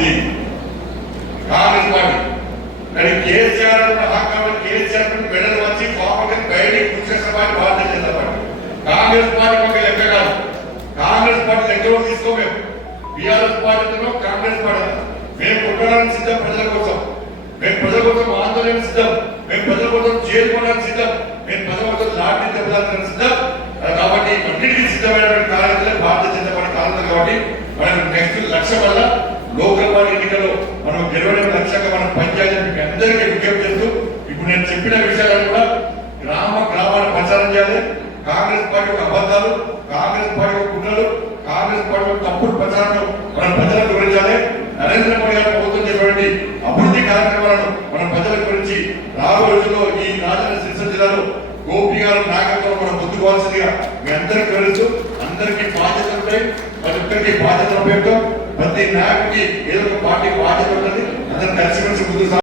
ఉంది కాంగ్రెస్ పార్టీ కానీ కేసీఆర్ ఉన్న కాబట్టి కేసీఆర్ మెడల్ వచ్చి పాపకి బయటికి కూర్చేసిన party Bharatiya Janata party. Congress party ఒక లెక్క కాదు. కాంగ్రెస్ పార్టీ లెక్కలో తీసుకోమేము బీఆర్ఎస్ పార్టీతో కాంగ్రెస్ పార్టీ మేము కుట్టడానికి సిద్ధం ప్రజల కోసం. మేము ప్రజల కోసం ఆందోళన సిద్ధం. మేము ప్రజల కోసం చేరుకోవడానికి సిద్ధం. మేము ప్రజల కోసం లాంటి దెబ్బలాడడానికి సిద్ధం. కాబట్టి అన్నిటికీ సిద్ధమైనటువంటి కార్యక్రమం భారతీయ జనతా పార్టీ కాలం కాబట్టి మనం నెక్స్ట్ లక్ష్యం వల్ల అందరికీ విజ్ఞప్తి చేస్తూ ఇప్పుడు నేను చెప్పిన విషయాలు కూడా గ్రామ గ్రామాన్ని ప్రచారం చేయాలి. కాంగ్రెస్ పార్టీ యొక్క అబద్ధాలు కాంగ్రెస్ పార్టీ యొక్క కుట్రలు కాంగ్రెస్ పార్టీ యొక్క తప్పుడు ప్రచారాలు మన ప్రజలకు వివరించాలి నరేంద్ర మోడీ గారు ప్రభుత్వం చేసినటువంటి అభివృద్ధి కార్యక్రమాలను మన ప్రజల గురించి రాబోయే రోజుల్లో ఈ రాజధాని సిరిసిల్ల జిల్లాలో గోపి గారు నాయకత్వం మనం ముందుకోవాల్సిందిగా మీ అందరికీ వివరిస్తూ అందరికీ బాధ్యతలపై ప్రతి ఒక్కరికి బాధ్యతలు పెడతాం ప్రతి నాయకుడికి ఏదో ఒక పార్టీ బాధ్యత ఉంటుంది.